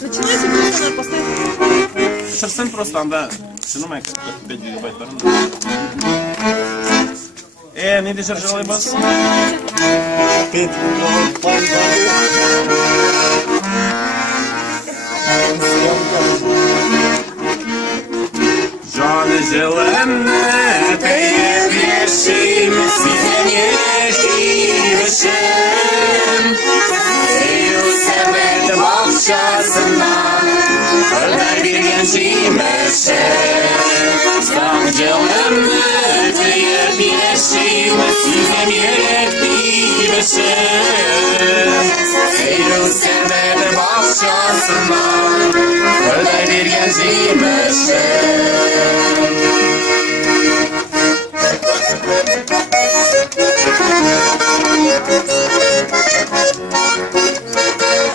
Начинайте просто, поставьте. Совсем просто, анда шunu mu ekle? 5 GB mı? Ne de şarj alayımız? 5 Canı zelenme peyem yeşim sizden yeşim Seyu sever bahçasından Örday bir gençim eşim Canı zelenme peyem yeşim sizden yeşim Seyu sever bahçasından Örday bir gençim eşim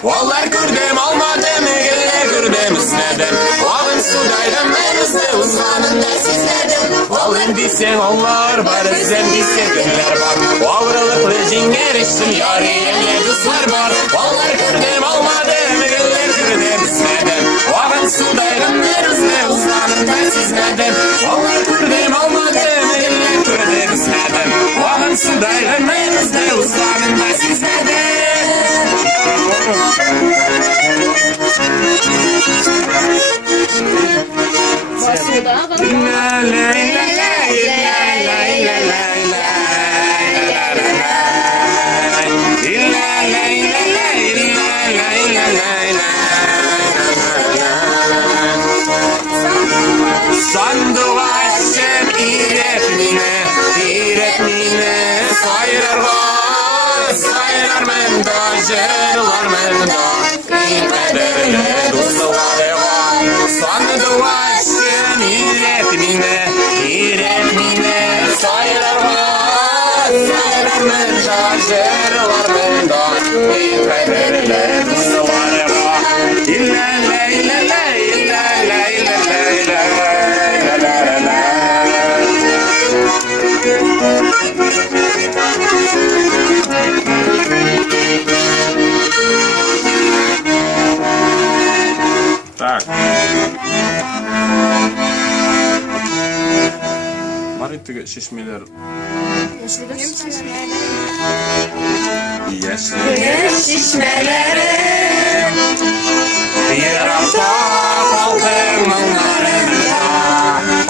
Vallahi gördüm almadım gele gördüm ismedim Oğlum sudaydım ben hızlı uzmanım da sizledim Oğlum diysen onlar var özlem diysen günler var Avralıklı cinger işim yariyemle kızlar var Vallahi gördüm almadım gele gördüm ismedim Oğlum sudaydım ben hızlı uzmanım da sizledim Vallahi gördüm almadım gele gördüm ismedim Oğlum sudaydım ben hızlı uzmanım da sizledim Sandıvaşım iretmine sayırar menda, jırlar menda İnqederle dostları var Sandıvaşım iretmine sayırar menda, jırlar menda İnqederle dostları var İlla la illa la illa la illa la illa Так. Mariti şişmeler. Yaşlı şişmeleri yer alta kaldım onlarında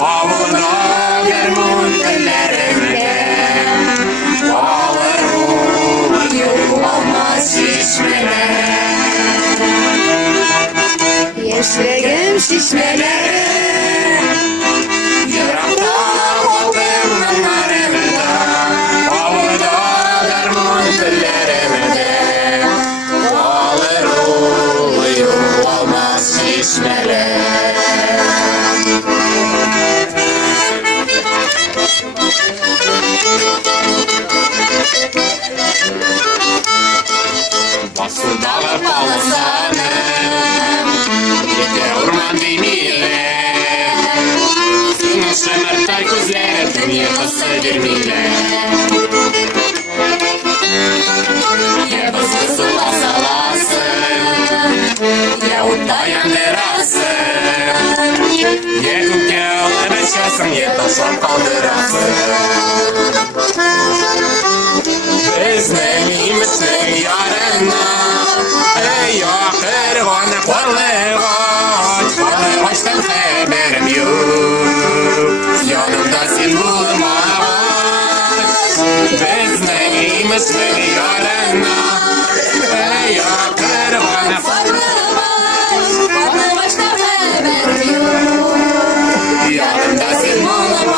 Avluda germun ellerimde Alır yok olmaz şişmeler Yaşlarım şişmeleri Yarakta kaldım onlarımda Avluda germun ellerimde Alır yok olmaz şişmeler Basıldalar palazanım Yete orman demirler Sınır şemertay gözler Dünya kası vermirler Ya basılsın basalasın Ya uttayan derasın Ya kukyalı beşasın Ya taşan kaldırasın Bezmenimizin yarına Ey akır bana Parlayvaçtan haberim yok Yanımda sen bulmaç Bezmenimizin yarına Ey akır bana Parlayvaçtan haberim yok Yanımda sen bulmaç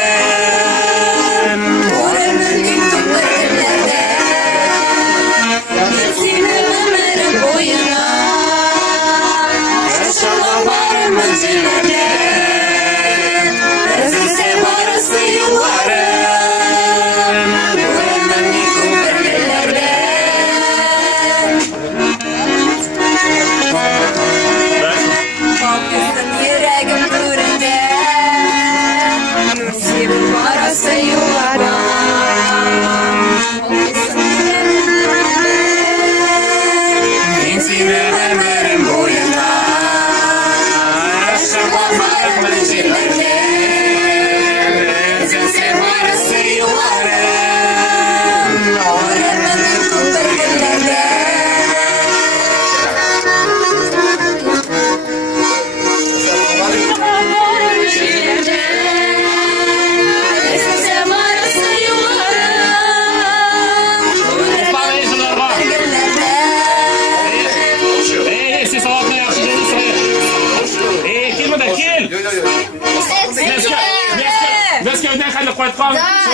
Sayılarım Ormanın tüplerinde Hepsini ömrüm boyuna Yaşama varım acilerde Özülse var sayılarım Ormanın tüplerinde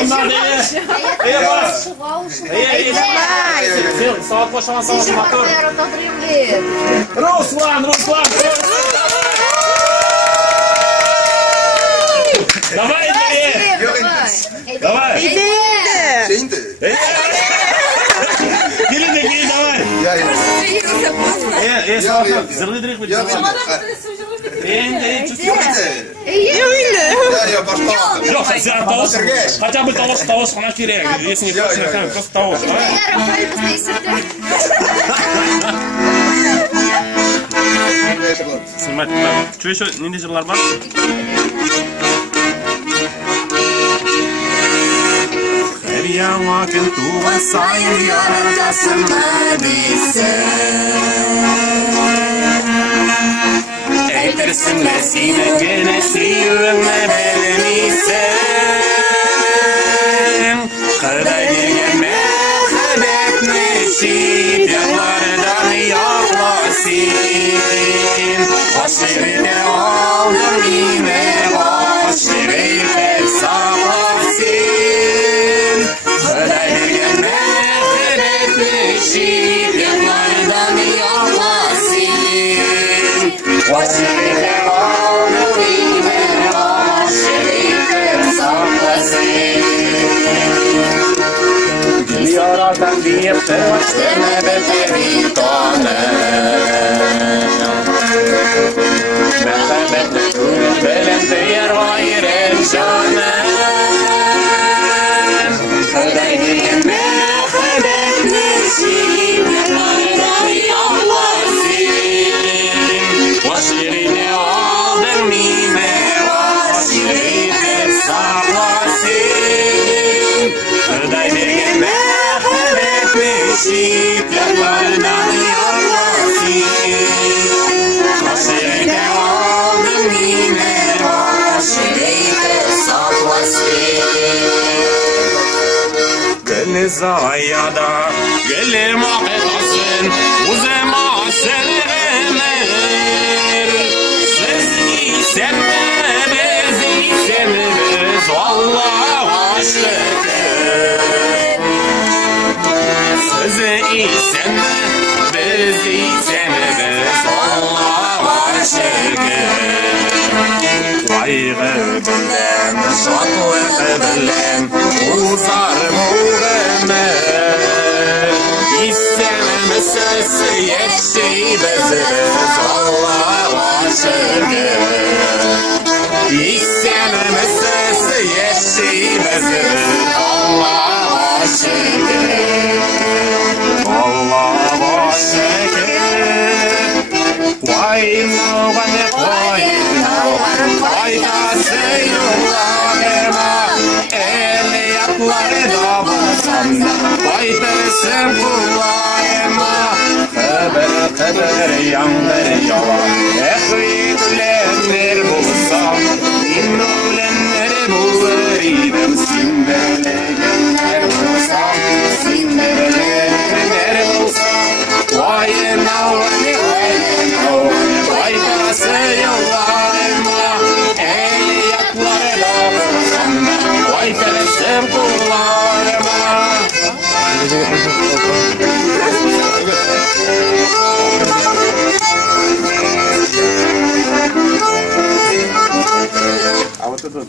Bunlar değil. Bas. Sen saat koşaman saat motor. Ruslan. Давай, давай. Şeyinde. Gelin de giyin, давай. Zırhlı direkt mi? Я пошла. Yok, sen tavus. Хотя бы tavus ona gerek. Если не хочешь, просто tavus. Снимать. Что еще? Ne diyeceğimler var? Her yamakın tuva sayır yaratasın neredeyse. Eytirsin nesine genesi yüğünme beleniysen. Kırday gelme kıdek neşit yanlardan yaklasın. Aşırıda aldım yine aşırıda saklasın. Kırday gelme kıdek neşit yanlardan yaklasın. Aşırıda aldım yine aşırıda saklasın. Geliyor oradan deyip de başlama beteri tanem. Merhametle tuğut belende yer vayren canem. Kıdayın mehmet neşim yanlardan yaklasın. Vaşirine aldın mime vaşirine saklasın. Kıdayın mehmet neşim yanlardan yaklasın. Vaşirine aldın mime vaşirine saklasın. Gönlü zayada gönlüm akıtasın uzema seneler. Sizi sevme bizi sevmez vallahi aşıkım. Sizi sevme bizi sevmez vallahi aşıkım. Kaygı bilen, şatlık bilen, uzar muğreme. İstememesiz yaşayacağız Allah'a aşıkım. İstememesiz yaşayacağız Allah'a aşıkım. Allah'a aşıkım. Vay navane vay navane faydası yollarıma el yakları da basamda faydasın kulağıma kıbır yandır yalan ekvidulenler bulsam dinnulenler bulurydum sindirleyenler bulsam sindirleyenler bulsam vay navane faydası yollarıma el yakları da basamda faydasın kulağıma. А вот это